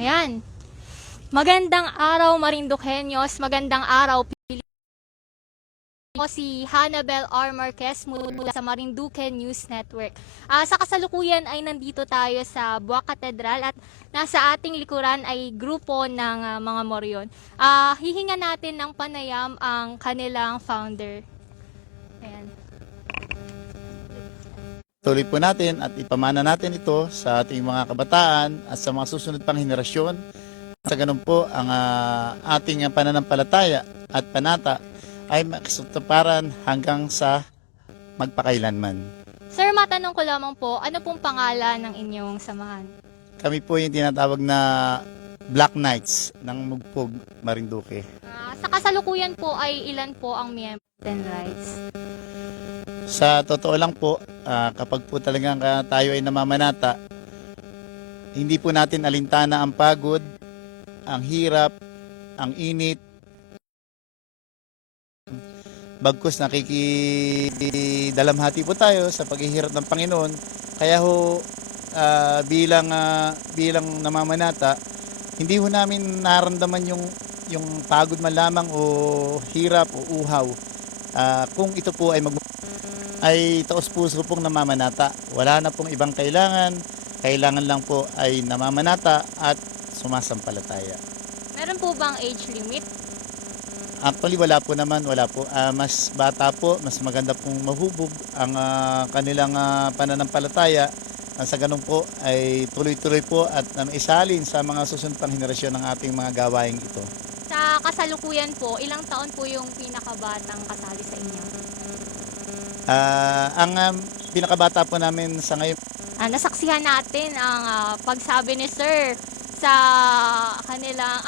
Ayan. Magandang araw, Marinduqueños. Magandang araw, Pilipinas. Ako si Hannabel R. Marquez mula sa Marinduque News Network. Sa kasalukuyan ay nandito tayo sa Buwak Katedral at nasa ating likuran ay grupo ng mga Moryon. Hihinga natin ng panayam ang kanilang founder. Ayan. Tuloy po natin at ipamana natin ito sa ating mga kabataan at sa mga susunod pang henerasyon. Sa ganun po, ang ating pananampalataya at panata ay makisutuparan hanggang sa magpakailanman. Sir, matanong ko lamang po, ano pong pangalan ng inyong samahan? Kami po yung tinatawag na Black Knights ng Mugpog, Marinduque. Sa kasalukuyan po ay ilan po ang miyembro and rights? Sa totoo lang po, kapag po talagang tayo ay namamanata, hindi po natin alintana ang pagod, ang hirap, ang init. Bagkus nakikidalamhati po tayo sa paghihirap ng Panginoon. Kaya ho, bilang namamanata, hindi ho namin naramdaman yung pagod man lamang o hirap o uhaw. Kung ito po ay taos puso pong namamanata. Wala na pong ibang kailangan. Kailangan lang po ay namamanata at sumasampalataya. Meron po bang age limit? Actually, wala po naman. Wala po. Mas bata po, mas maganda pong mahubog ang kanilang pananampalataya. Sa ganun po ay tuloy-tuloy po at isalin sa mga susunod pang henerasyon ng ating mga gawaing ito. Sa kasalukuyan po, ilang taon po yung pinakabatang kasali sa inyo? Ang pinakabata po namin sa ngayon, Nasaksihan natin ang pagsabi ni Sir sa kanilang